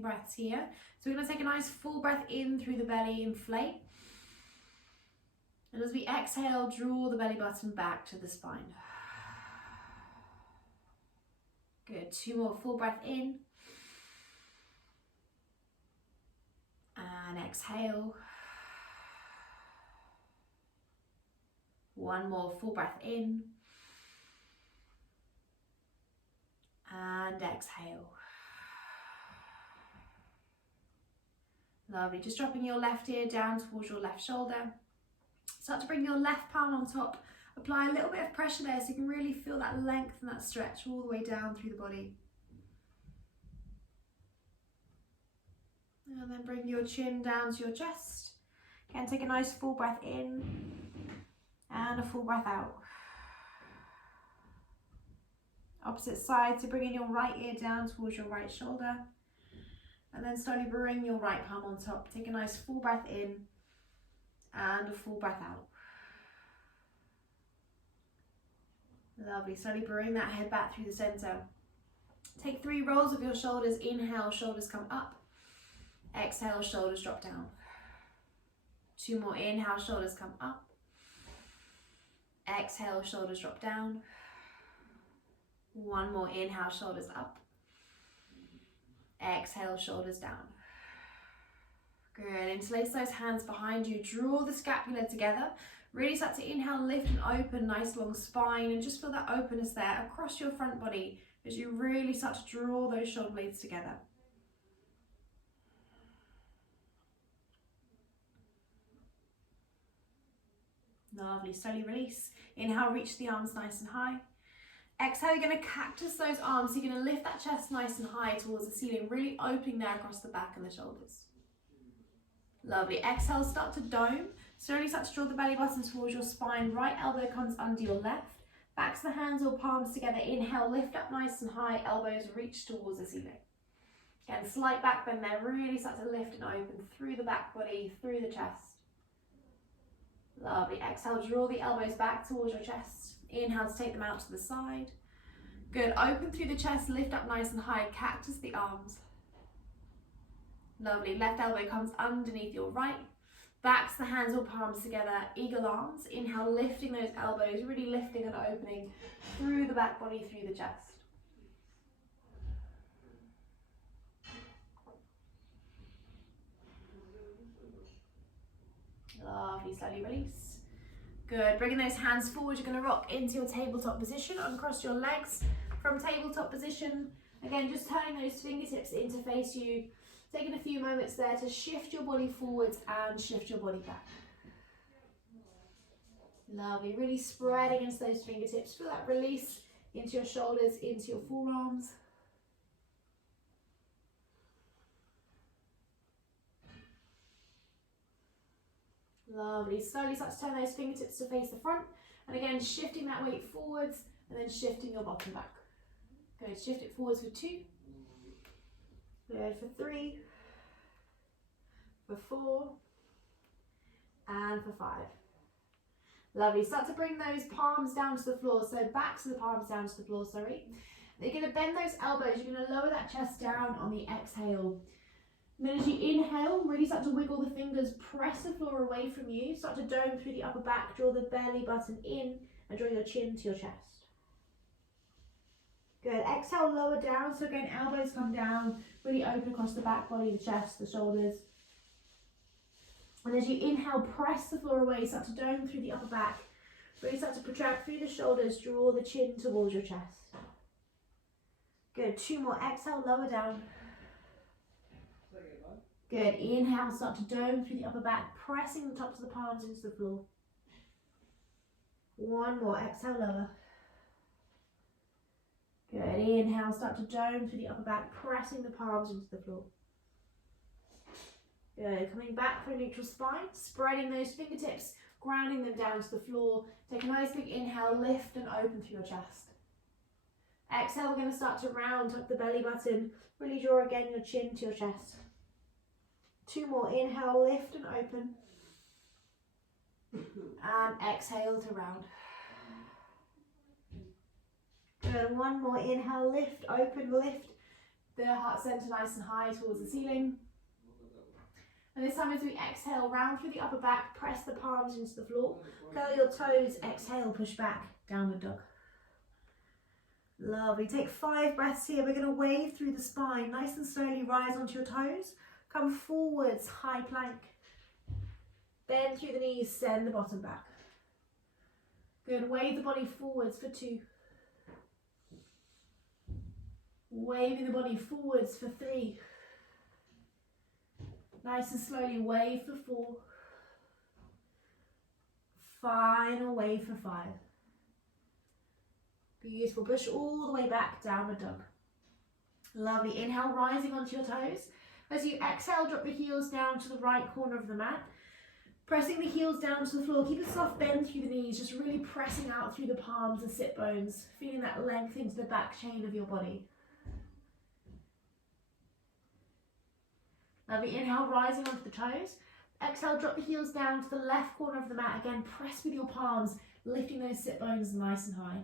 breaths here. So we're going to take a nice full breath in through the belly, inflate. And as we exhale, draw the belly button back to the spine. Good, 2 more, full breath in. And exhale. 1 more, full breath in. And exhale. Lovely, just dropping your left ear down towards your left shoulder. Start to bring your left palm on top. Apply a little bit of pressure there so you can really feel that length and that stretch all the way down through the body. And then bring your chin down to your chest. Again, take a nice full breath in and a full breath out. Opposite side, so bringing your right ear down towards your right shoulder. And then slowly bring your right palm on top. Take a nice full breath in and a full breath out. Lovely, slowly bring that head back through the center. Take 3 rolls of your shoulders. Inhale, shoulders come up. Exhale, shoulders drop down. 2 more, inhale, shoulders come up. Exhale, shoulders drop down. 1 more, inhale, shoulders up. Exhale, shoulders down. Good, interlace those hands behind you. Draw the scapula together. Really start to inhale, lift and open, nice long spine, and just feel that openness there across your front body as you really start to draw those shoulder blades together. Lovely, slowly release. Inhale, reach the arms nice and high. Exhale, you're going to cactus those arms. So you're going to lift that chest nice and high towards the ceiling, really opening there across the back and the shoulders. Lovely. Exhale, start to dome. Slowly start to draw the belly button towards your spine. Right elbow comes under your left. Backs the hands or palms together. Inhale, lift up nice and high. Elbows reach towards the ceiling. Again, slight back bend there. Really start to lift and open through the back body, through the chest. Lovely. Exhale, draw the elbows back towards your chest. Inhale to take them out to the side. Good. Open through the chest, lift up nice and high. Cactus the arms. Lovely. Left elbow comes underneath your right. Backs the hands or palms together. Eagle arms. Inhale, lifting those elbows, really lifting and opening through the back body, through the chest. Lovely. Slowly release. Good, bringing those hands forward, you're going to rock into your tabletop position, uncross your legs from tabletop position. Again, just turning those fingertips in to face you, taking a few moments there to shift your body forwards and shift your body back. Lovely, really spreading into those fingertips, feel that release into your shoulders, into your forearms. Lovely, slowly start to turn those fingertips to face the front. And again, shifting that weight forwards and then shifting your bottom back. Good, shift it forwards for 2. Good, for 3. For 4. And for 5. Lovely, start to bring those palms down to the floor. So backs of the palms down to the floor, sorry. You're going to bend those elbows. You're going to lower that chest down on the exhale. And then as you inhale, really start to wiggle the fingers, press the floor away from you, start to dome through the upper back, draw the belly button in and draw your chin to your chest. Good, exhale, lower down, so again, elbows come down, really open across the back body, the chest, the shoulders. And as you inhale, press the floor away, start to dome through the upper back, really start to protract through the shoulders, draw the chin towards your chest. Good, 2 more, exhale, lower down. Good, inhale, start to dome through the upper back, pressing the tops of the palms into the floor. 1 more, exhale, lower. Good, inhale, start to dome through the upper back, pressing the palms into the floor. Good, coming back for a neutral spine, spreading those fingertips, grounding them down to the floor. Take a nice big inhale, lift and open through your chest. Exhale, we're going to start to round up the belly button, really draw again your chin to your chest. 2 more, inhale, lift and open. And exhale to round. Good, 1 more, inhale, lift, open, lift. the heart center nice and high towards the ceiling. And this time as we exhale, round through the upper back, press the palms into the floor, curl your toes, exhale, push back, downward dog. Lovely, take 5 breaths here. We're going to wave through the spine, nice and slowly rise onto your toes, come forwards, high plank. Bend through the knees, send the bottom back. Good, wave the body forwards for 2. Waving the body forwards for 3. Nice and slowly wave for 4. Final wave for 5. Beautiful, push all the way back, downward dog. Lovely, inhale, rising onto your toes. As you exhale, drop the heels down to the right corner of the mat. Pressing the heels down to the floor, keep a soft bend through the knees, just really pressing out through the palms and sit bones, feeling that length into the back chain of your body. Lovely, inhale, rising onto the toes. Exhale, drop the heels down to the left corner of the mat. Again, press with your palms, lifting those sit bones nice and high.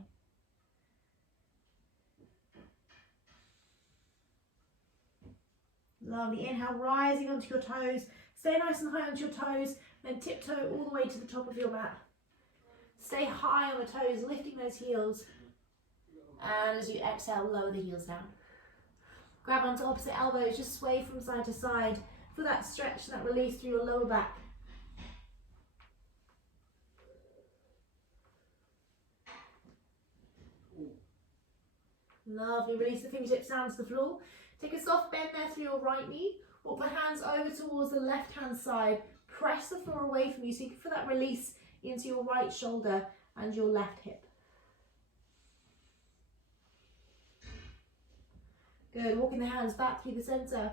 Lovely, inhale, rising onto your toes. Stay nice and high onto your toes, then tiptoe all the way to the top of your mat. Stay high on the toes, lifting those heels. And as you exhale, lower the heels down. Grab onto opposite elbows, just sway from side to side. Feel that stretch, that release through your lower back. Lovely, release the fingertips down to the floor. Take a soft bend there through your right knee. Walk the hands over towards the left hand side. Press the floor away from you so you can feel that release into your right shoulder and your left hip. Good, walking the hands back through the center.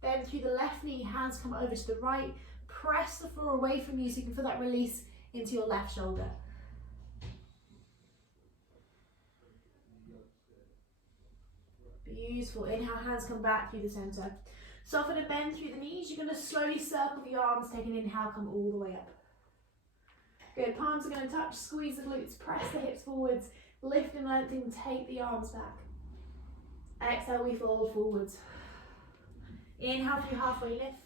Bend through the left knee, hands come over to the right. Press the floor away from you so you can feel that release into your left shoulder. Beautiful, inhale, hands come back through the center. Soften and bend through the knees. You're going to slowly circle the arms, take an inhale, come all the way up. Good, palms are going to touch, squeeze the glutes, press the hips forwards, lift and lengthen, take the arms back. Exhale, we fold forwards. Inhale through halfway lift.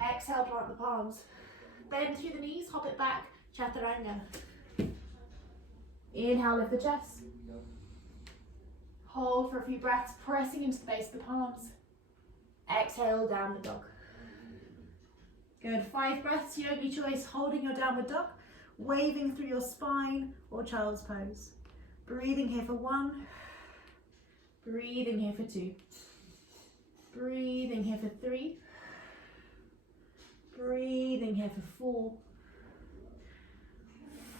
Exhale, plant the palms. Bend through the knees, hop it back, chaturanga. Inhale, lift the chest. Hold for a few breaths, pressing into the base of the palms. Exhale, downward dog. Good, 5 breaths, yogi choice, holding your downward dog, waving through your spine or child's pose. Breathing here for 1. Breathing here for 2. Breathing here for 3. Breathing here for 4.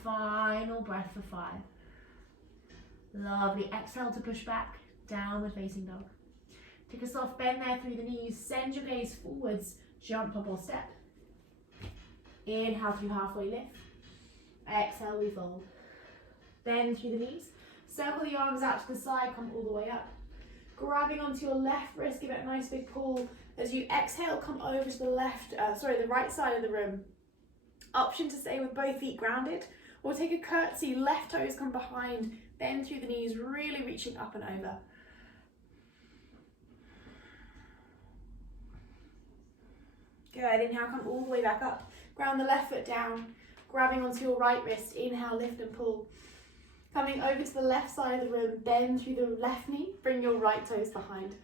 Final breath for 5. Lovely. Exhale to push back, downward facing dog. Take a soft bend there through the knees. Send your gaze forwards, jump up or step. Inhale through halfway lift. Exhale, we fold. Bend through the knees. Circle the arms out to the side, come all the way up. Grabbing onto your left wrist, give it a nice big pull. As you exhale, come over to the the right side of the room. Option to stay with both feet grounded, or take a curtsy, left toes come behind, bend through the knees, really reaching up and over. Good, inhale, come all the way back up. Ground the left foot down, grabbing onto your right wrist, inhale, lift and pull. Coming over to the left side of the room, bend through the left knee, bring your right toes behind.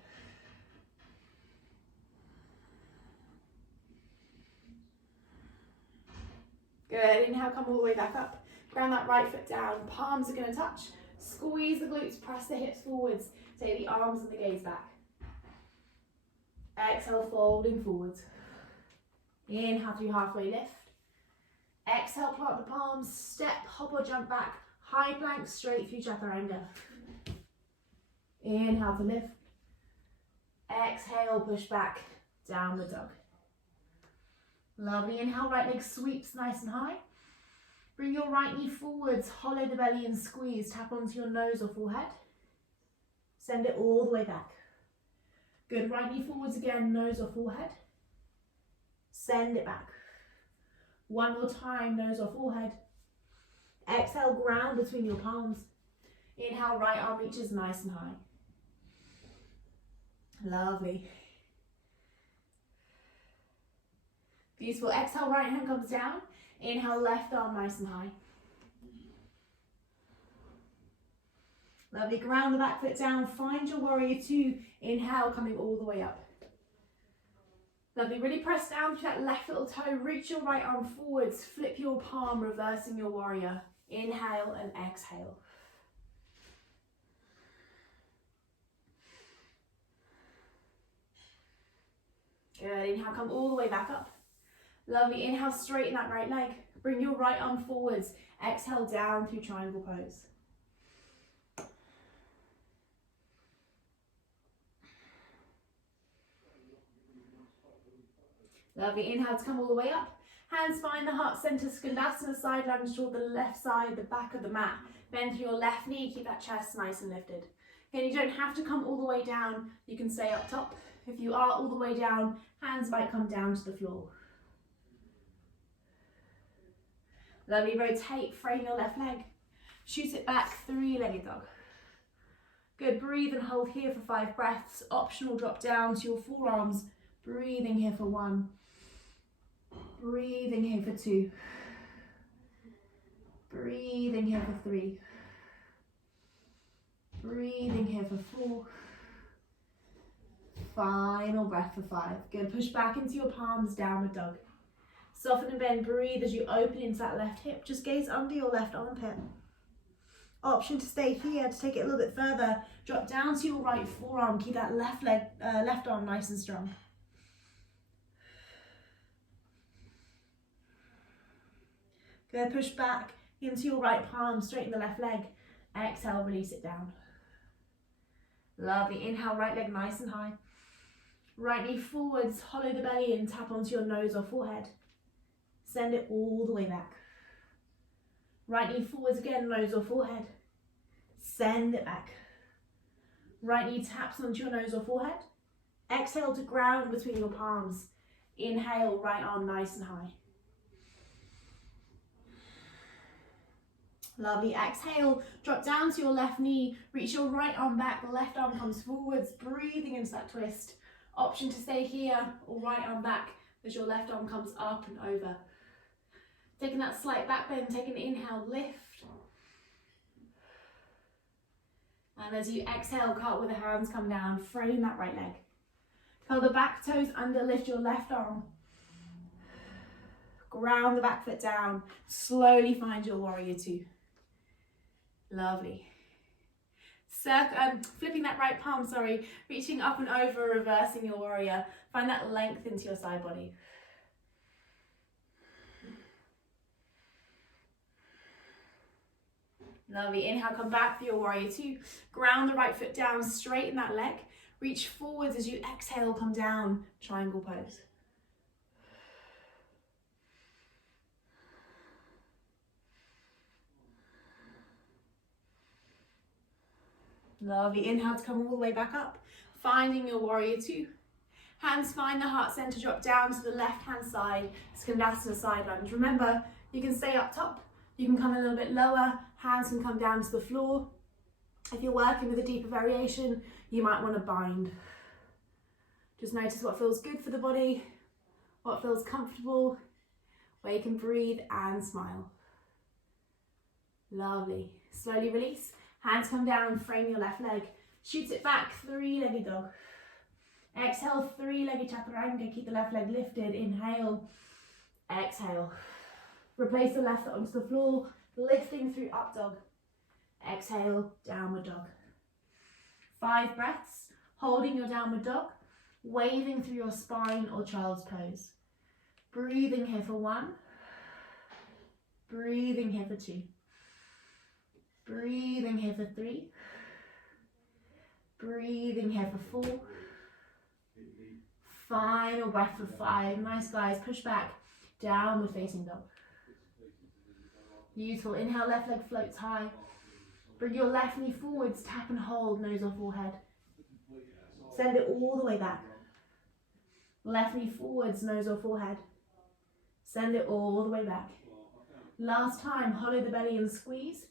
Good, inhale, come all the way back up. Ground that right foot down, palms are going to touch. Squeeze the glutes, press the hips forwards. Take the arms and the gaze back. Exhale, folding forwards. Inhale through halfway lift. Exhale, plant the palms, step, hop or jump back. High plank straight through chaturanga. Inhale to lift. Exhale, push back, downward dog. Lovely, inhale, right leg sweeps nice and high. Bring your right knee forwards, hollow the belly and squeeze. Tap onto your nose or forehead. Send it all the way back. Good, right knee forwards again, nose or forehead. Send it back. One more time, nose or forehead. Exhale, ground between your palms. Inhale, right arm reaches nice and high. Lovely. Beautiful. Exhale, right hand comes down. Inhale, left arm nice and high. Lovely. Ground the back foot down. Find your warrior two. Inhale, coming all the way up. Lovely. Really press down to that left little toe. Reach your right arm forwards. Flip your palm, reversing your warrior. Inhale and exhale. Good. Inhale, come all the way back up. Lovely. Inhale, straighten that right leg. Bring your right arm forwards. Exhale, down through triangle pose. Lovely. Inhale to come all the way up. Hands find the heart center. Skandasana, side lunge toward the left side, the back of the mat. Bend through your left knee. Keep that chest nice and lifted. Again, you don't have to come all the way down. You can stay up top. If you are all the way down, hands might come down to the floor. Lovely. Rotate. Frame your left leg. Shoot it back. Three-legged dog. Good. Breathe and hold here for 5 breaths. Optional drop down to your forearms. Breathing here for 1. Breathing here for 2. Breathing here for 3. Breathing here for 4. Final breath for 5. Good. Push back into your palms, downward dog. Soften and bend. Breathe as you open into that left hip. Just gaze under your left armpit. Option to stay here, to take it a little bit further. Drop down to your right forearm. Keep that left arm nice and strong. Good. Push back into your right palm. Straighten the left leg. Exhale, release it down. Lovely. Inhale, right leg nice and high. Right knee forwards, hollow the belly in, tap onto your nose or forehead. Send it all the way back. Right knee forwards again, nose or forehead. Send it back. Right knee taps onto your nose or forehead. Exhale to ground between your palms. Inhale, right arm nice and high. Lovely. Exhale, drop down to your left knee. Reach your right arm back, the left arm comes forwards, breathing into that twist. Option to stay here or right arm back as your left arm comes up and over. Taking that slight back bend, take an inhale, lift. And as you exhale, cartwheel the hands come down, frame that right leg. Curl the back toes under, lift your left arm. Ground the back foot down. Slowly find your warrior two. Lovely. Flipping that right palm, reaching up and over, reversing your warrior. Find that length into your side body. Lovely. Inhale, come back for your warrior two. Ground the right foot down, straighten that leg. Reach forwards as you exhale, come down, triangle pose. Lovely. Inhale to come all the way back up. Finding your warrior two. Hands find the heart center, drop down to the left hand side. Skandasana side lunge. Remember, you can stay up top. You can come a little bit lower. Hands can come down to the floor. If you're working with a deeper variation, you might want to bind. Just notice what feels good for the body, what feels comfortable, where you can breathe and smile. Lovely. Slowly release. Hands come down, frame your left leg. Shoot it back, three-legged dog. Exhale, three-legged chaturanga. Keep the left leg lifted. Inhale, exhale. Replace the left foot onto the floor, lifting through up dog. Exhale, downward dog. 5 breaths, holding your downward dog, waving through your spine or child's pose. Breathing here for 1. Breathing here for 2. Breathing here for 3. Breathing here for 4. Final breath for 5. Nice, guys. Push back. Downward facing dog. Beautiful. Inhale, left leg floats high. Bring your left knee forwards. Tap and hold, nose or forehead. Send it all the way back. Left knee forwards, nose or forehead. Send it all the way back. Last time, hollow the belly and squeeze.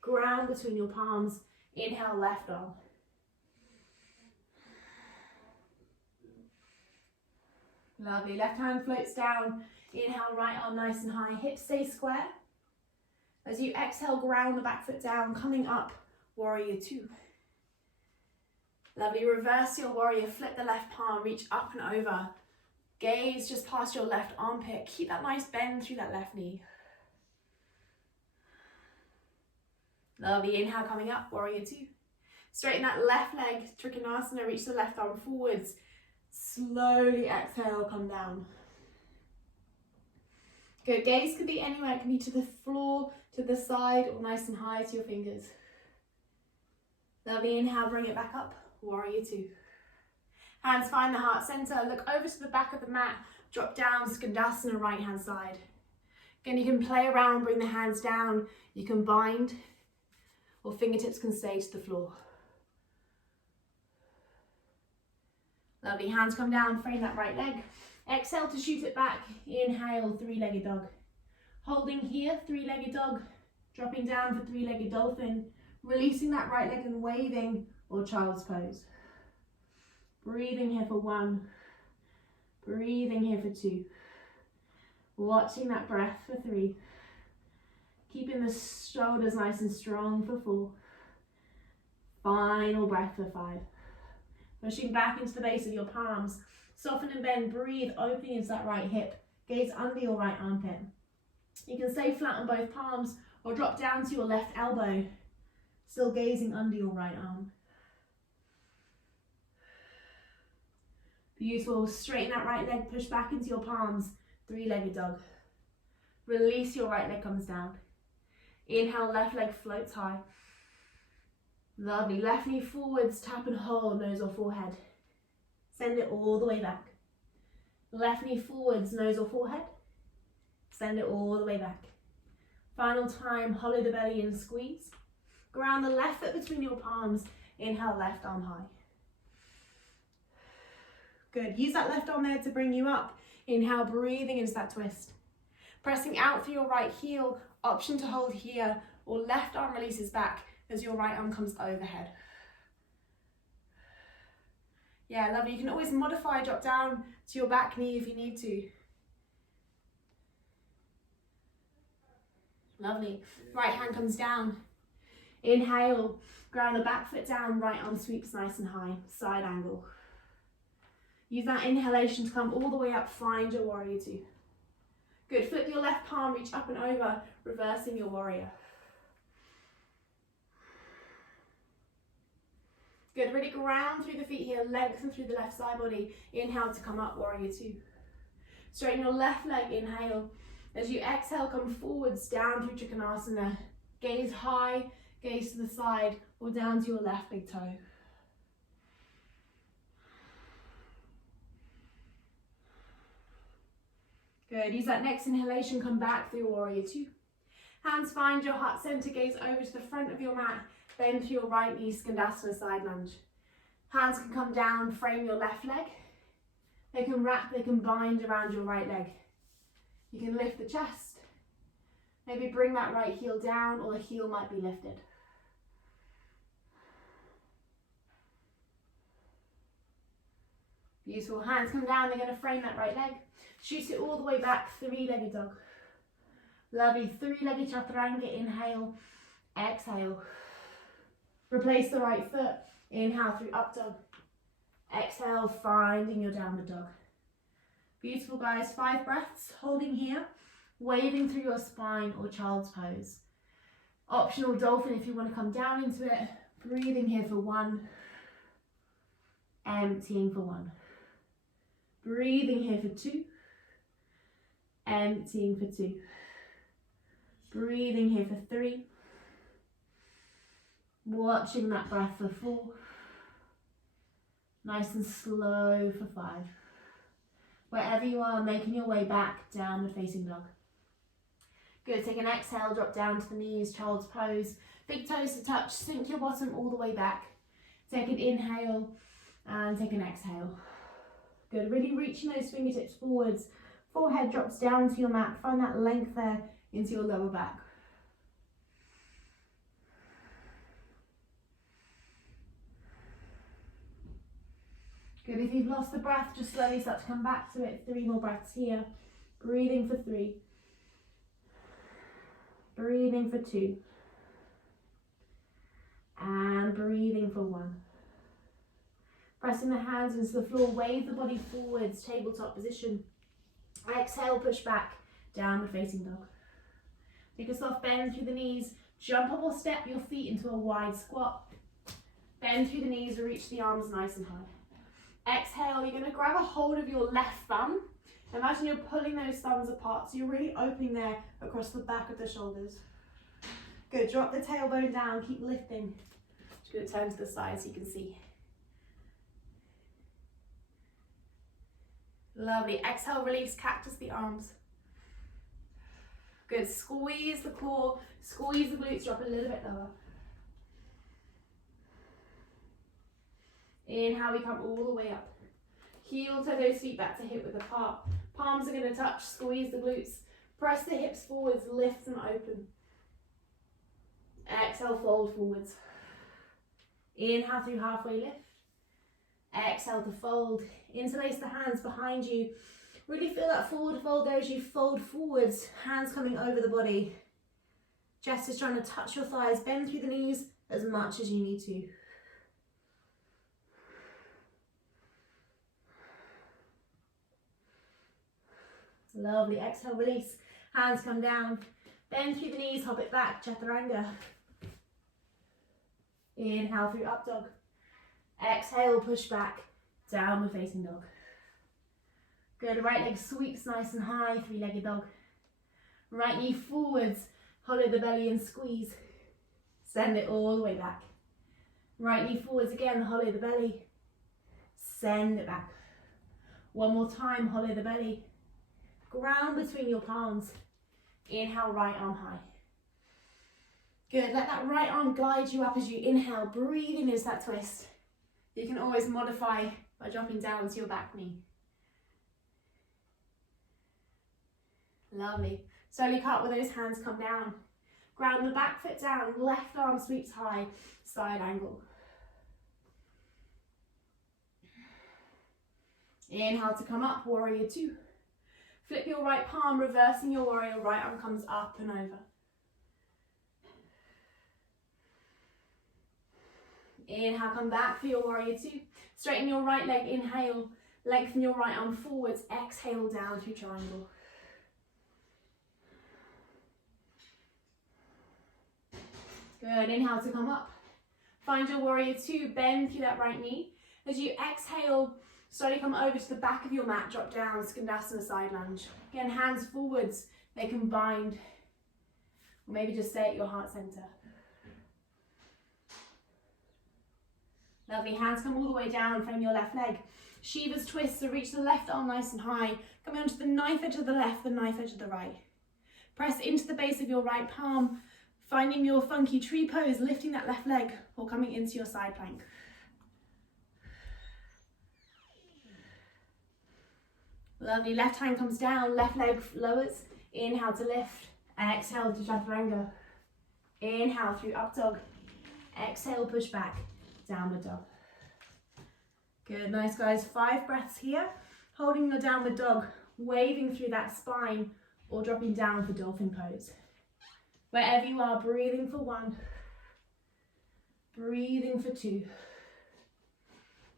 Ground between your palms. Inhale, left arm. Lovely. Left hand floats down. Inhale, right arm nice and high. Hips stay square. As you exhale, ground the back foot down, coming up, warrior two. Lovely. Reverse your warrior. Flip the left palm, reach up and over. Gaze just past your left armpit. Keep that nice bend through that left knee. Lovely. Inhale, coming up, warrior two. Straighten that left leg, Trikonasana, reach the left arm forwards. Slowly exhale, come down. Good. Gaze could be anywhere. It can be to the floor, to the side, or nice and high to your fingers. Lovely. Inhale, bring it back up, warrior two. Hands find the heart center. Look over to the back of the mat. Drop down, Skandasana, right hand side. Again, you can play around, bring the hands down. You can bind, or fingertips can stay to the floor. Lovely. Hands come down, frame that right leg. Exhale to shoot it back. Inhale, three-legged dog. Holding here, three-legged dog. Dropping down for three-legged dolphin. Releasing that right leg and waving, or child's pose. Breathing here for one. Breathing here for two. Watching that breath for three. Keeping the shoulders nice and strong for four. Final breath for five. Pushing back into the base of your palms. Soften and bend, breathe, opening into that right hip. Gaze under your right armpit. You can stay flat on both palms or drop down to your left elbow. Still gazing under your right arm. Beautiful. Straighten that right leg, push back into your palms. Three-legged dog. Release, your right leg comes down. Inhale, left leg floats high. Lovely. Left knee forwards, tap and hold, nose or forehead. Send it all the way back. Left knee forwards, nose or forehead. Send it all the way back. Final time, hollow the belly and squeeze. Ground the left foot between your palms. Inhale, left arm high. Good. Use that left arm there to bring you up. Inhale, breathing into that twist. Pressing out through your right heel. Option to hold here, or left arm releases back as your right arm comes overhead. Yeah, lovely. You can always modify, drop down to your back knee if you need to. Lovely. Right hand comes down. Inhale, ground the back foot down, right arm sweeps nice and high, side angle. Use that inhalation to come all the way up, find your warrior two. Good, flip your left palm, reach up and over, reversing your warrior. Good, really ground through the feet here, lengthen through the left side body. Inhale to come up, warrior two. Straighten your left leg, inhale. As you exhale, come forwards, down through Trikonasana. Gaze high, gaze to the side, or down to your left big toe. Good, use that next inhalation, come back through warrior two. Hands find your heart center, gaze over to the front of your mat, bend through your right knee, Skandasana side lunge. Hands can come down, frame your left leg. They can wrap, they can bind around your right leg. You can lift the chest. Maybe bring that right heel down, or the heel might be lifted. Beautiful. Hands come down, they're going to frame that right leg. Shoot it all the way back, three-legged dog. Lovely, three-legged chaturanga, inhale, exhale. Replace the right foot, inhale through up dog. Exhale, finding your downward dog. Beautiful, guys, 5 breaths, holding here, waving through your spine or child's pose. Optional dolphin if you want to come down into it. Breathing here for 1, emptying for 1. Breathing here for 2, emptying for 2. Breathing here for 3. Watching that breath for 4. Nice and slow for 5. Wherever you are, making your way back, downward facing dog. Good, take an exhale, drop down to the knees, child's pose. Big toes to touch, sink your bottom all the way back. Take an inhale and take an exhale. Good, really reaching those fingertips forwards. Forehead drops down to your mat. Find that length there into your lower back. Good. If you've lost the breath, just slowly start to come back to it. 3 more breaths here. Breathing for 3. Breathing for 2. And breathing for 1. Pressing the hands into the floor, wave the body forwards, tabletop position. Exhale, push back, downward facing dog. Take a soft bend through the knees, jump up or step your feet into a wide squat. Bend through the knees, reach the arms nice and high. Exhale, you're going to grab a hold of your left thumb. Imagine you're pulling those thumbs apart, so you're really opening there across the back of the shoulders. Good, drop the tailbone down, keep lifting. Just going to turn to the side so you can see. Lovely. Exhale, release, cactus the arms. Good. Squeeze the core, squeeze the glutes, drop a little bit lower. Inhale, we come all the way up. Heel toe those feet back to hip width apart. Palms are going to touch, squeeze the glutes. Press the hips forwards, lift them open. Exhale, fold forwards. Inhale through halfway lift. Exhale to fold. Interlace the hands behind you. Really feel that forward fold there as you fold forwards. Hands coming over the body. Chest is trying to touch your thighs. Bend through the knees as much as you need to. Lovely. Exhale, release. Hands come down. Bend through the knees, hop it back. Chaturanga. Inhale through up dog. Exhale, push back. Downward facing dog. Good. Right leg sweeps nice and high. 3-legged dog. Right knee forwards. Hollow the belly and squeeze. Send it all the way back. Right knee forwards again. Hollow the belly. Send it back. One more time. Hollow the belly. Ground between your palms. Inhale, right arm high. Good. Let that right arm guide you up as you inhale. Breathing into that twist. You can always modify by dropping down to your back knee. Lovely. Slowly cut with those hands, come down. Ground the back foot down, left arm sweeps high, side angle. Inhale to come up, warrior 2. Flip your right palm, reversing your warrior, right arm comes up and over. Inhale, come back for your warrior 2. Straighten your right leg, inhale, lengthen your right arm forwards, exhale down through triangle. Good, inhale to come up. Find your warrior 2, bend through that right knee. As you exhale, slowly come over to the back of your mat, drop down, Skandasana side lunge. Again, hands forwards, they can bind, or maybe just stay at your heart center. Lovely, hands come all the way down, frame your left leg. Shiva's twist, so reach the left arm nice and high. Coming onto the knife edge of the left, the knife edge of the right. Press into the base of your right palm, finding your funky tree pose, lifting that left leg, or coming into your side plank. Lovely, left hand comes down, left leg lowers. Inhale to lift, exhale to chaturanga. Inhale through up dog. Exhale, push back, downward dog. Good, nice guys, 5 breaths here. Holding your downward dog, waving through that spine or dropping down for dolphin pose. Wherever you are, breathing for 1, breathing for 2. If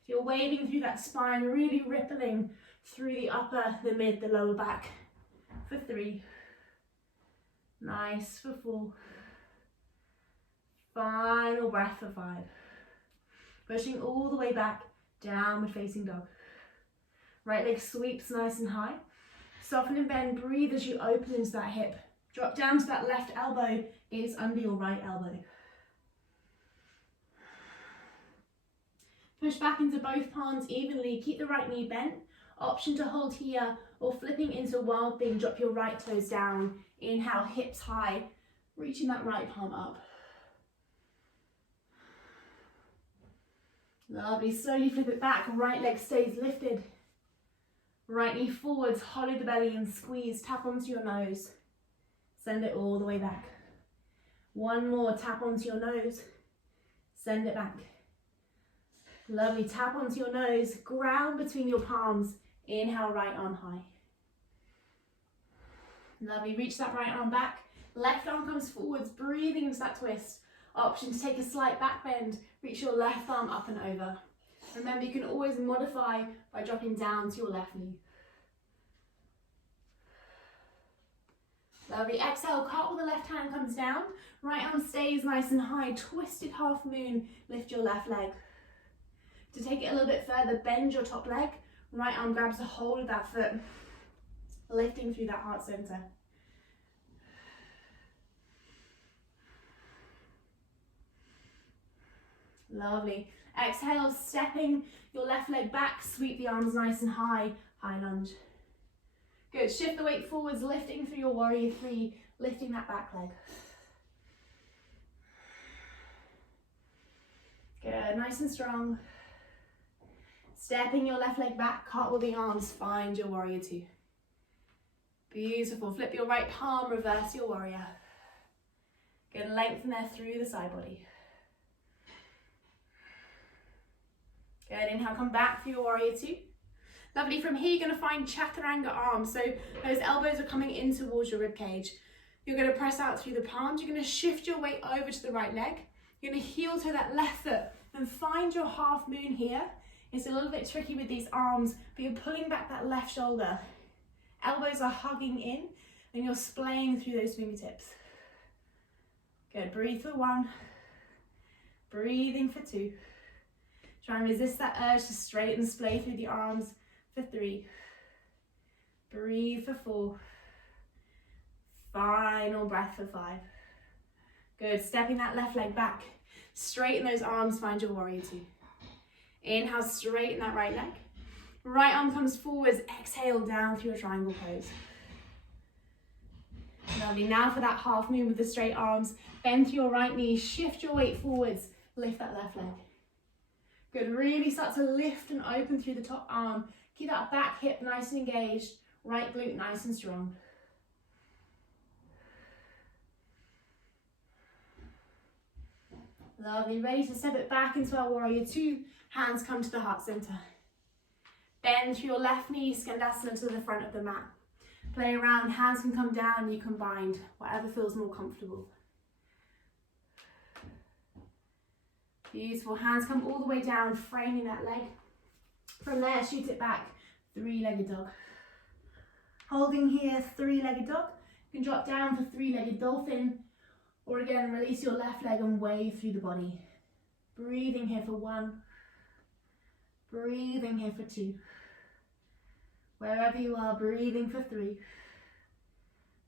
you're waving through that spine, really rippling through the upper, the mid, the lower back for 3. Nice for 4. Final breath for 5. Pushing all the way back, downward facing dog. Right leg sweeps nice and high. Soften and bend, breathe as you open into that hip. Drop down to that left elbow, gaze under your right elbow. Push back into both palms evenly, keep the right knee bent. Option to hold here or flipping into wild thing, drop your right toes down. Inhale, hips high, reaching that right palm up. Lovely, slowly flip it back, right leg stays lifted. Right knee forwards, hollow the belly and squeeze, tap onto your nose. Send it all the way back. One more, tap onto your nose. Send it back. Lovely, tap onto your nose, ground between your palms. Inhale, right arm high. Lovely, reach that right arm back. Left arm comes forwards, breathing into that twist. Option to take a slight back bend, reach your left arm up and over. Remember, you can always modify by dropping down to your left knee. Lovely, exhale, cartwheel the left hand comes down, right arm stays nice and high, twisted half moon, lift your left leg. To take it a little bit further, bend your top leg, right arm grabs a hold of that foot, lifting through that heart center. Lovely. Exhale, stepping your left leg back, sweep the arms nice and high, high lunge. Good, shift the weight forwards, lifting through your warrior three, lifting that back leg. Good, nice and strong. Stepping your left leg back, cartwheel the arms, find your warrior two. Beautiful, flip your right palm, reverse your warrior. Good, lengthen there through the side body. Good, inhale, come back for your warrior two. Lovely, from here you're going to find chaturanga arms, so those elbows are coming in towards your rib cage. You're going to press out through the palms, you're going to shift your weight over to the right leg. You're going to heel toe that left foot and find your half moon here. It's a little bit tricky with these arms, but you're pulling back that left shoulder. Elbows are hugging in and you're splaying through those fingertips. Good, breathe for one, breathing for two. Try and resist that urge to straighten, splay through the arms for three. Breathe for four. Final breath for five. Good, stepping that left leg back. Straighten those arms, find your warrior two. Inhale, straighten that right leg. Right arm comes forwards, exhale down through your triangle pose. Lovely, now for that half moon with the straight arms. Bend through your right knee, shift your weight forwards, lift that left leg. Good, really start to lift and open through the top arm. Keep that back hip nice and engaged, right glute nice and strong. Lovely, ready to step it back into our warrior two. Hands come to the heart center. Bend through your left knee, skandasana to the front of the mat. Play around, hands can come down, you can bind, whatever feels more comfortable. Beautiful, hands come all the way down, framing that leg. From there, shoot it back, three-legged dog. Holding here, three-legged dog. You can drop down for three-legged dolphin, or again, release your left leg and wave through the body. Breathing here for one, breathing here for two. Wherever you are, breathing for three.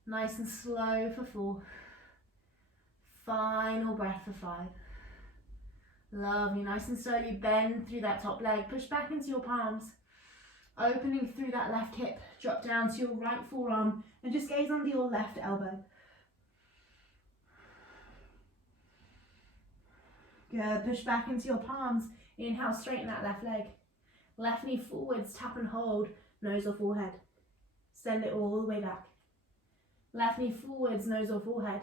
Nice and slow for four. Final breath for five. Lovely, nice and slowly bend through that top leg, push back into your palms, opening through that left hip, drop down to your right forearm and just gaze under your left elbow. Good, push back into your palms, inhale, straighten that left leg, left knee forwards, tap and hold, nose or forehead, send it all the way back. Left knee forwards, nose or forehead,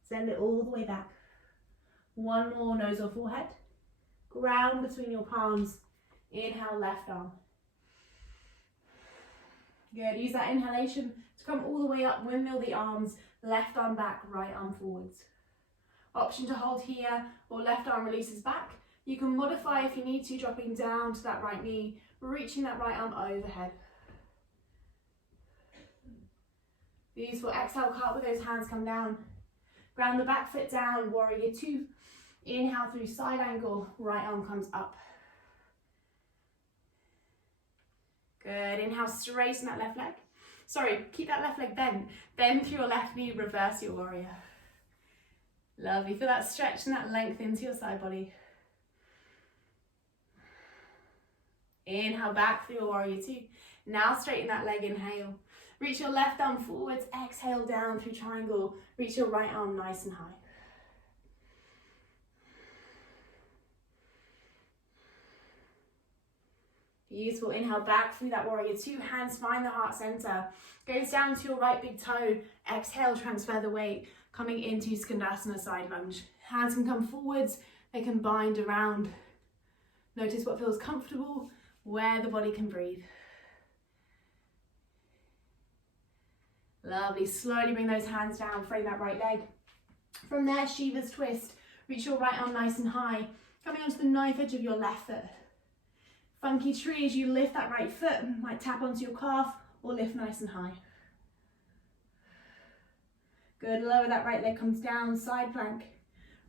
send it all the way back. One more, nose or forehead. Ground between your palms. Inhale, left arm. Good, use that inhalation to come all the way up, windmill the arms, left arm back, right arm forwards. Option to hold here, or left arm releases back. You can modify if you need to, dropping down to that right knee, reaching that right arm overhead. Beautiful, exhale, cartwheel those hands, come down. Ground the back foot down, warrior two. Inhale through side angle, right arm comes up. Good, inhale, straighten that left leg. Sorry, keep that left leg bent. Bend through your left knee, reverse your warrior. Lovely, feel that stretch and that length into your side body. Inhale, back through your warrior two. Now straighten that leg, inhale. Reach your left arm forwards, exhale down through triangle. Reach your right arm nice and high. Beautiful, inhale back through that warrior two, hands find the heart center. Goes down to your right big toe, exhale, transfer the weight, coming into skandasana side lunge. Hands can come forwards, they can bind around. Notice what feels comfortable, where the body can breathe. Lovely. Slowly bring those hands down, frame that right leg. From there, Shiva's twist. Reach your right arm nice and high, coming onto the knife edge of your left foot. Funky tree as you lift that right foot, might tap onto your calf or lift nice and high. Good, lower that right leg comes down, side plank.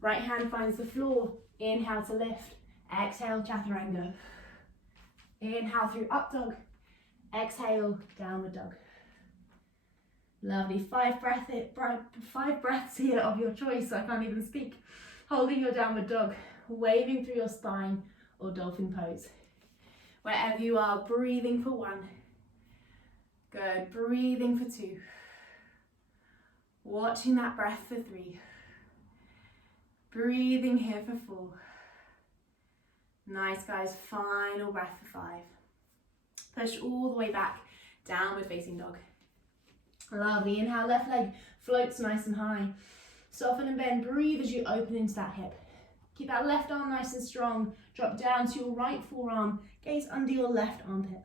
Right hand finds the floor. Inhale to lift. Exhale, chaturanga. Inhale through up dog. Exhale, downward dog. Lovely. 5 breaths here of your choice, so I can't even speak. Holding your downward dog, waving through your spine or dolphin pose. Wherever you are, breathing for 1. Good. Breathing for 2. Watching that breath for 3. Breathing here for 4. Nice, guys. Final breath for 5. Push all the way back, downward facing dog. Lovely. Inhale, left leg floats nice and high. Soften and bend. Breathe as you open into that hip. Keep that left arm nice and strong. Drop down to your right forearm. Gaze under your left armpit.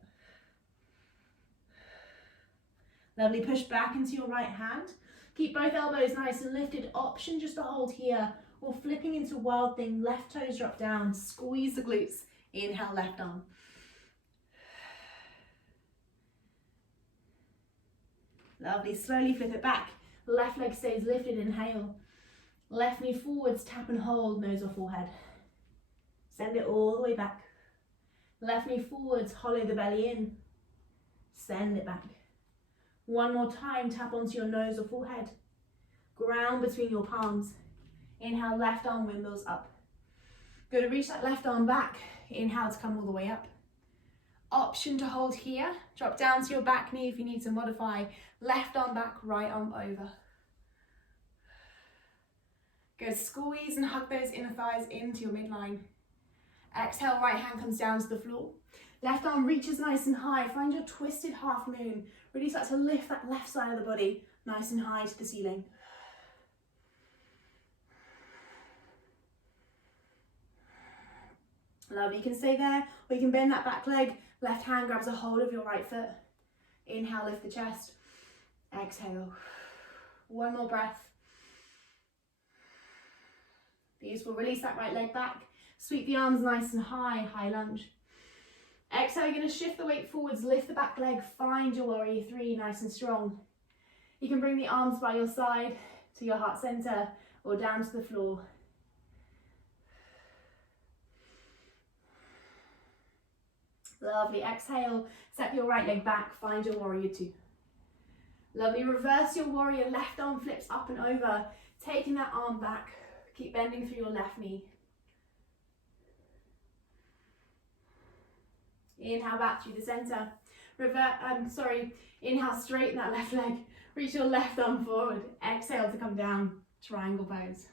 Lovely. Push back into your right hand. Keep both elbows nice and lifted. Option just to hold here, or flipping into wild thing. Left toes drop down. Squeeze the glutes. Inhale, left arm. Lovely. Slowly flip it back. Left leg stays lifted. Inhale. Left knee forwards, tap and hold, nose or forehead. Send it all the way back. Left knee forwards, hollow the belly in. Send it back. One more time, tap onto your nose or forehead. Ground between your palms. Inhale, left arm windmills up. Good, reach that left arm back. Inhale to come all the way up. Option to hold here. Drop down to your back knee if you need to modify. Left arm back, right arm over. Good, squeeze and hug those inner thighs into your midline. Exhale, right hand comes down to the floor. Left arm reaches nice and high. Find your twisted half moon. Really start to lift that left side of the body nice and high to the ceiling. Lovely, you can stay there, or you can bend that back leg. Left hand grabs a hold of your right foot. Inhale, lift the chest. Exhale. One more breath. Beautiful, release that right leg back. Sweep the arms nice and high, high lunge. Exhale, you're gonna shift the weight forwards, lift the back leg, find your warrior 3, nice and strong. You can bring the arms by your side to your heart center or down to the floor. Lovely, exhale, step your right leg back, find your warrior 2. Lovely, reverse your warrior, left arm flips up and over, taking that arm back. Keep bending through your left knee. Inhale back through the center. Inhale, straighten that left leg. Reach your left arm forward. Exhale to come down, triangle pose.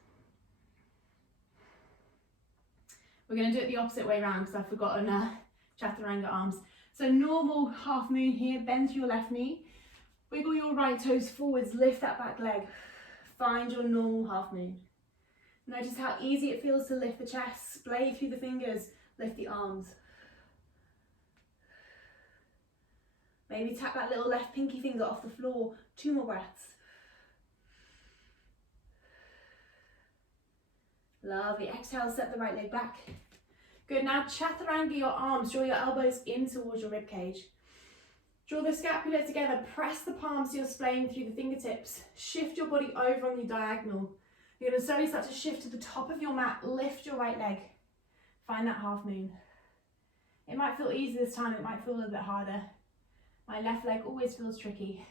We're going to do it the opposite way around because I've forgotten chaturanga arms. So normal half moon here, bend through your left knee. Wiggle your right toes forwards, lift that back leg. Find your normal half moon. Notice how easy it feels to lift the chest, splay through the fingers, lift the arms. Maybe tap that little left pinky finger off the floor. 2 more breaths. Lovely, exhale, step the right leg back. Good, now chaturanga your arms, draw your elbows in towards your rib cage. Draw the scapula together, press the palms so you're splaying through the fingertips. Shift your body over on the diagonal. You're going to slowly start to shift to the top of your mat, lift your right leg. Find that half moon. It might feel easy this time, it might feel a little bit harder. My left leg always feels tricky.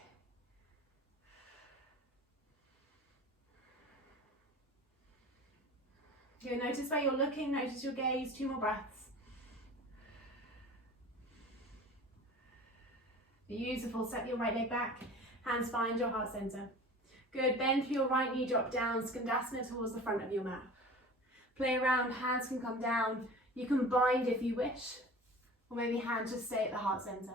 Good, notice where you're looking, notice your gaze, 2 more breaths. Beautiful, step your right leg back, hands find your heart center. Good, bend through your right knee, drop down, skandasana towards the front of your mat. Play around, hands can come down. You can bind if you wish, or maybe hands just stay at the heart center.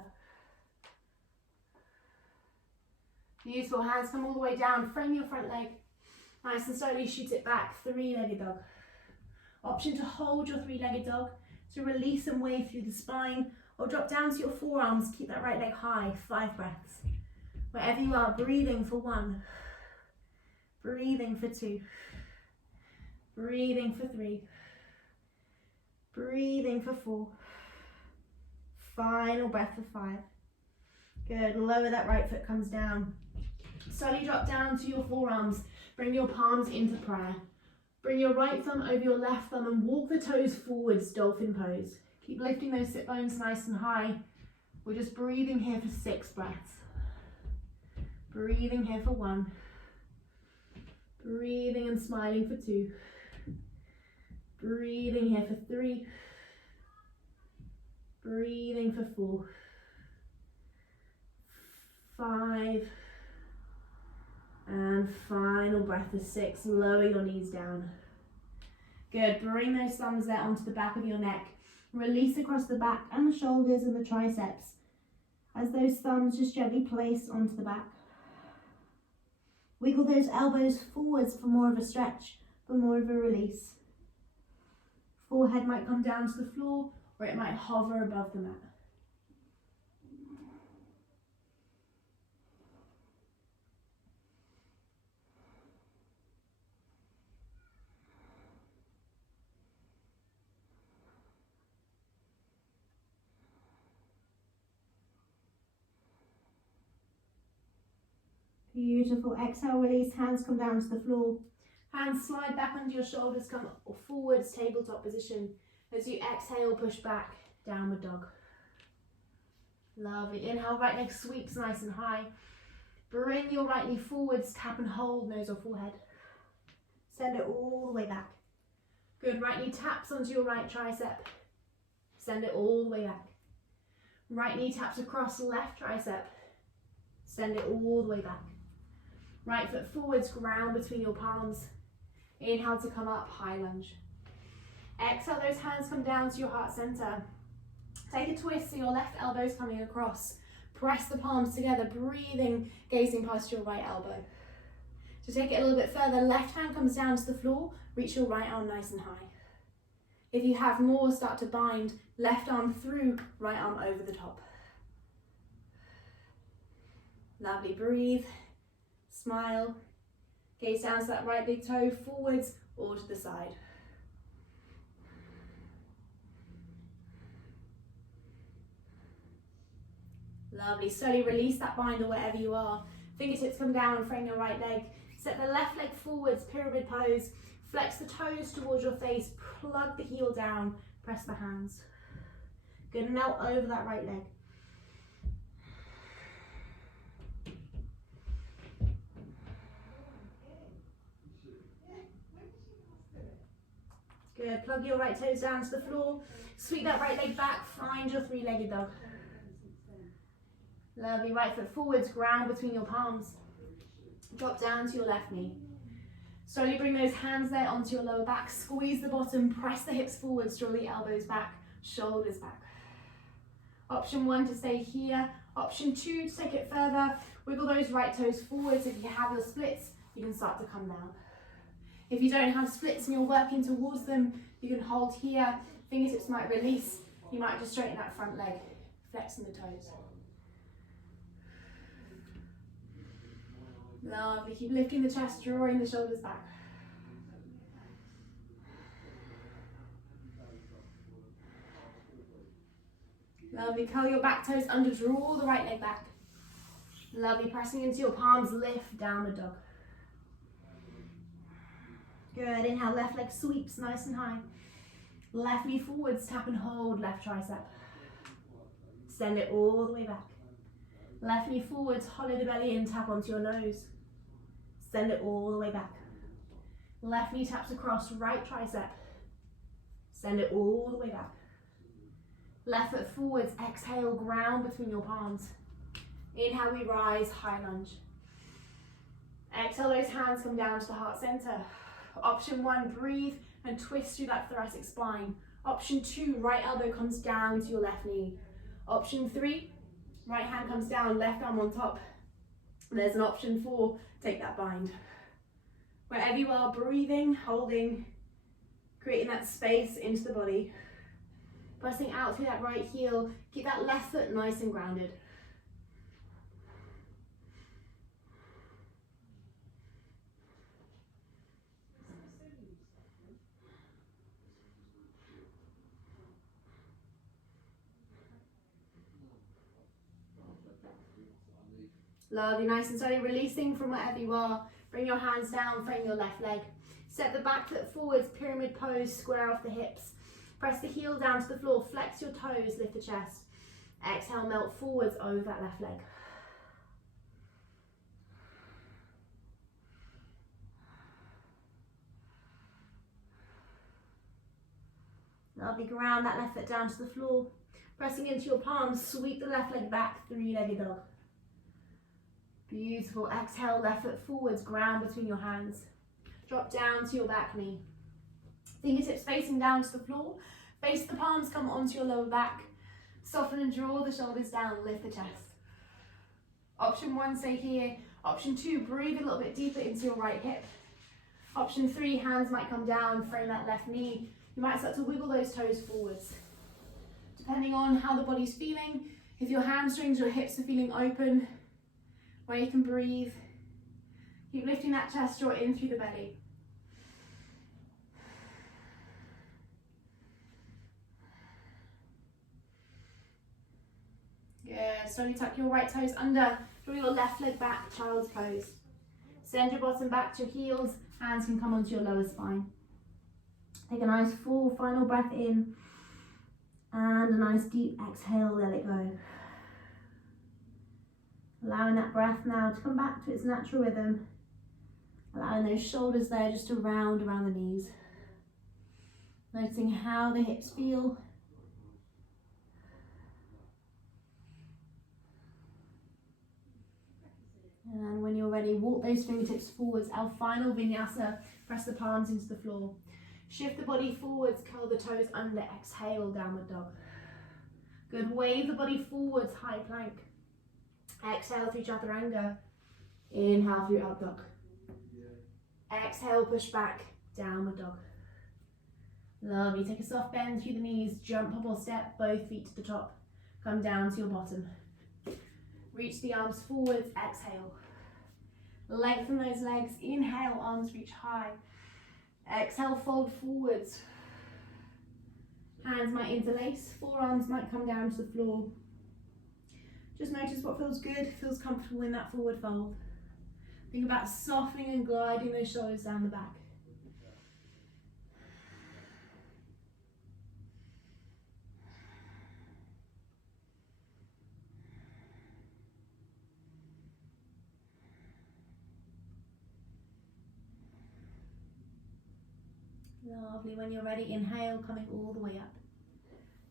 Beautiful, hands come all the way down, frame your front leg. Nice and slowly shoot it back, 3-legged dog. Option to hold your 3-legged dog, So release and wave through the spine, or drop down to your forearms. Keep that right leg high, 5 breaths. Wherever you are, breathing for 1, breathing for 2, breathing for 3, breathing for 4, final breath for 5. Good, lower that right foot comes down. Slowly drop down to your forearms, bring your palms into prayer. Bring your right thumb over your left thumb and walk the toes forwards, dolphin pose. Keep lifting those sit bones nice and high. We're just breathing here for 6 breaths. Breathing here for 1. Breathing and smiling for 2. Breathing here for 3. Breathing for 4. 5. And final breath for 6. Lower your knees down. Good. Bring those thumbs there onto the back of your neck. Release across the back and the shoulders and the triceps as those thumbs just gently place onto the back. Wiggle those elbows forwards for more of a stretch, for more of a release. Forehead might come down to the floor, or it might hover above the mat. Beautiful. Exhale, release. Hands come down to the floor. Hands slide back under your shoulders, come forwards, tabletop position. As you exhale, push back, downward dog. Lovely. Inhale, right leg sweeps nice and high. Bring your right knee forwards, tap and hold, nose or forehead. Send it all the way back. Good. Right knee taps onto your right tricep. Send it all the way back. Right knee taps across left tricep. Send it all the way back. Right foot forwards, ground between your palms. Inhale to come up, high lunge. Exhale, those hands come down to your heart center. Take a twist so your left elbow's coming across. Press the palms together, breathing, gazing past your right elbow. To take it a little bit further, left hand comes down to the floor, reach your right arm nice and high. If you have more, start to bind, left arm through, right arm over the top. Lovely, breathe, smile, gaze down to that right big toe, forwards or to the side. Lovely, slowly release that binder wherever you are. Fingertips come down and frame your right leg. Set the left leg forwards, pyramid pose. Flex the toes towards your face, plug the heel down, press the hands. Good, now over that right leg. Good, plug your right toes down to the floor. Sweep that right leg back, find your 3-legged dog. Lovely, right foot forwards, ground between your palms. Drop down to your left knee. Slowly bring those hands there onto your lower back. Squeeze the bottom, press the hips forwards, draw the elbows back, shoulders back. Option 1 to stay here. Option 2 to take it further. Wiggle those right toes forwards. If you have your splits, you can start to come down. If you don't have splits and you're working towards them, you can hold here. Fingertips might release. You might just straighten that front leg, flexing the toes. Lovely, keep lifting the chest, drawing the shoulders back. Lovely, curl your back toes under, draw the right leg back. Lovely, pressing into your palms, lift, downward dog. Good, inhale, left leg sweeps nice and high. Left knee forwards, tap and hold, left tricep. Send it all the way back. Left knee forwards, hollow the belly in, tap onto your nose. Send it all the way back. Left knee taps across, right tricep. Send it all the way back. Left foot forwards, exhale, ground between your palms. Inhale, we rise, high lunge. Exhale, those hands come down to the heart center. Option 1, breathe and twist through that thoracic spine. Option 2, right elbow comes down to your left knee. Option 3, right hand comes down, left arm on top. There's an option 4, take that bind. Wherever you are, breathing, holding, creating that space into the body. Pressing out through that right heel. Keep that left foot nice and grounded. Lovely, nice and slowly releasing from wherever you are. Bring your hands down, frame your left leg. Step the back foot forwards, pyramid pose, square off the hips. Press the heel down to the floor, flex your toes, lift the chest. Exhale, melt forwards over that left leg. Lovely, ground that left foot down to the floor. Pressing into your palms, sweep the left leg back, three-legged dog. Beautiful, exhale, left foot forwards, ground between your hands. Drop down to your back knee. Fingertips facing down to the floor. Face the palms, come onto your lower back. Soften and draw the shoulders down, lift the chest. Option 1, stay here. Option 2, breathe a little bit deeper into your right hip. Option 3, hands might come down, frame that left knee. You might start to wiggle those toes forwards. Depending on how the body's feeling, if your hamstrings or hips are feeling open, where you can breathe, keep lifting that chest, draw in through the belly. Good, slowly tuck your right toes under, draw your left leg back, child's pose. Send your bottom back to your heels, hands can come onto your lower spine. Take a nice full final breath in, and a nice deep exhale, let it go. Allowing that breath now to come back to its natural rhythm. Allowing those shoulders there just to round around the knees. Noticing how the hips feel. And when you're ready, walk those fingertips forwards. Our final vinyasa, press the palms into the floor. Shift the body forwards, curl the toes under, exhale, downward dog. Good, wave the body forwards, high plank. Exhale through chaturanga. Inhale through up dog. Exhale, push back, downward dog. Lovely, take a soft bend through the knees, jump up or step, both feet to the top. Come down to your bottom. Reach the arms forwards, exhale. Lengthen those legs, inhale, arms reach high. Exhale, fold forwards. Hands might interlace, forearms might come down to the floor. Just notice what feels good, feels comfortable in that forward fold. Think about softening and gliding those shoulders down the back. Lovely, when you're ready, inhale, coming all the way up.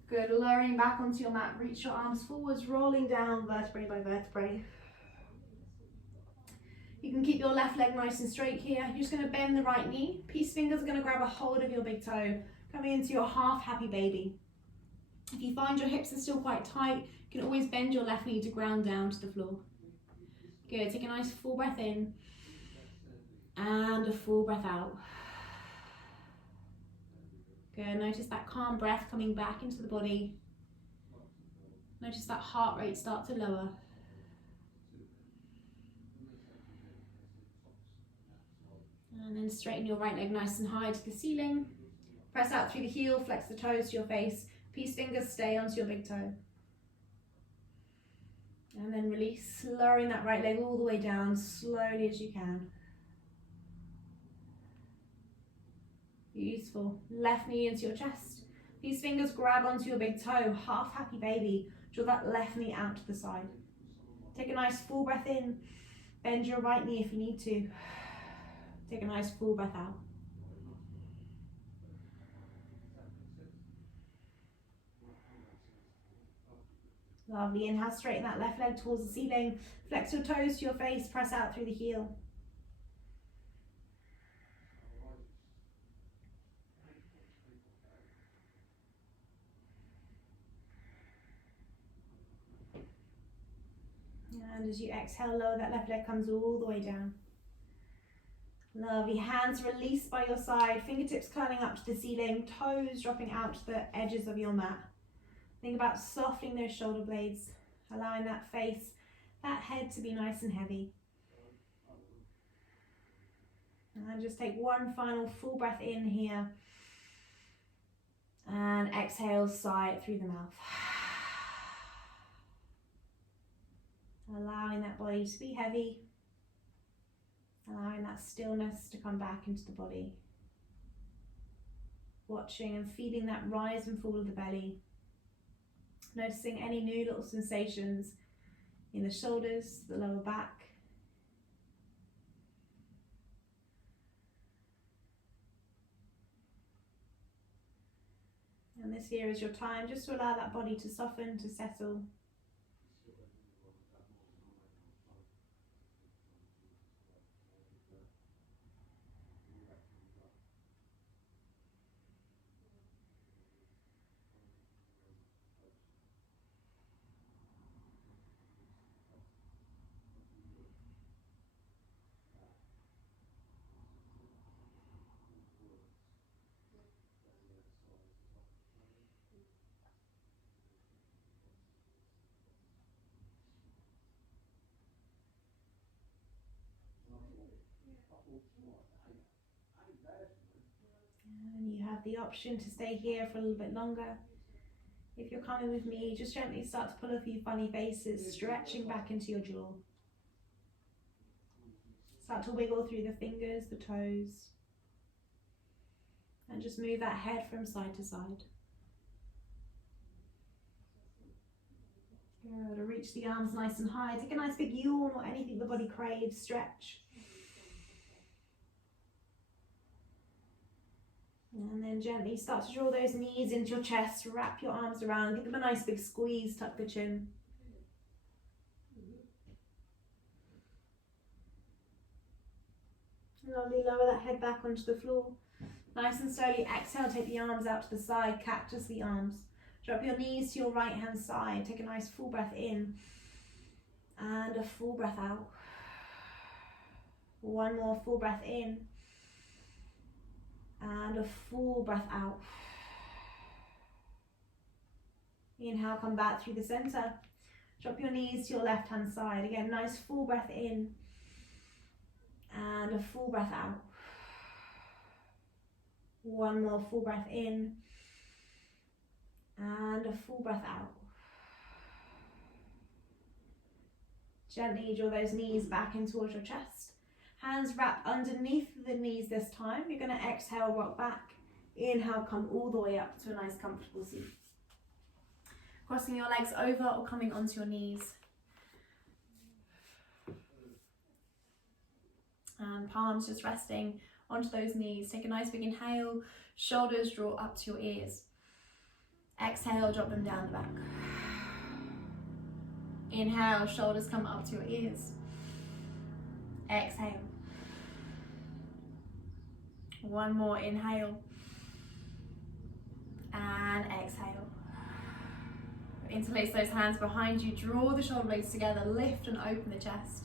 Good, lowering back onto your mat, reach your arms forwards, rolling down vertebrae by vertebrae. You can keep your left leg nice and straight here. You're just going to bend the right knee. Peace fingers are going to grab a hold of your big toe, coming into your half happy baby. If you find your hips are still quite tight, you can always bend your left knee to ground down to the floor. Good, take a nice full breath in and a full breath out. Good, notice that calm breath coming back into the body. Notice that heart rate start to lower. And then straighten your right leg nice and high to the ceiling. Press out through the heel, flex the toes to your face. Peace fingers stay onto your big toe. And then release, lowering that right leg all the way down, slowly as you can. Beautiful. Left knee into your chest. These fingers grab onto your big toe, half happy baby. Draw that left knee out to the side. Take a nice full breath in. Bend your right knee if you need to. Take a nice full breath out. Lovely. Inhale, straighten that left leg towards the ceiling. Flex your toes to your face, press out through the heel. And as you exhale, lower that left leg, comes all the way down. Lovely, hands released by your side, fingertips curling up to the ceiling, toes dropping out to the edges of your mat. Think about softening those shoulder blades, allowing that face, that head to be nice and heavy. And just take one final full breath in here. And exhale, sigh it through the mouth. Allowing that body to be heavy. Allowing that stillness to come back into the body. Watching and feeling that rise and fall of the belly. Noticing any new little sensations in the shoulders, the lower back. And this here is your time just to allow that body to soften, to settle. And you have the option to stay here for a little bit longer. If you're coming with me, just gently start to pull a few funny faces, stretching back into your jaw. Start to wiggle through the fingers, the toes. And just move that head from side to side. Good, reach the arms nice and high. Take a nice big yawn or anything the body craves, stretch. And then gently start to draw those knees into your chest, wrap your arms around, give them a nice big squeeze, tuck the chin. Lovely, lower that head back onto the floor. Nice and slowly exhale, take the arms out to the side, cactus the arms. Drop your knees to your right hand side, take a nice full breath in and a full breath out. One more full breath in. And a full breath out. Inhale, come back through the center. Drop your knees to your left hand side. Again, nice full breath in. And a full breath out. One more full breath in. And a full breath out. Gently draw those knees back in towards your chest. Hands wrapped underneath the knees this time. You're going to exhale, rock back. Inhale, come all the way up to a nice comfortable seat. Crossing your legs over or coming onto your knees. And palms just resting onto those knees. Take a nice big inhale. Shoulders draw up to your ears. Exhale, drop them down the back. Inhale, shoulders come up to your ears. Exhale. One more inhale. And exhale. Interlace those hands behind you. Draw the shoulder blades together. Lift and open the chest.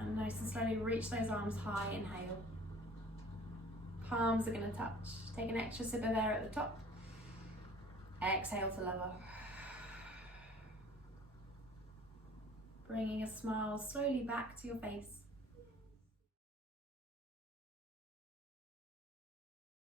And nice and slowly reach those arms high. Inhale. Palms are going to touch. Take an extra sip of air at the top. Exhale to lower. Bringing a smile slowly back to your face.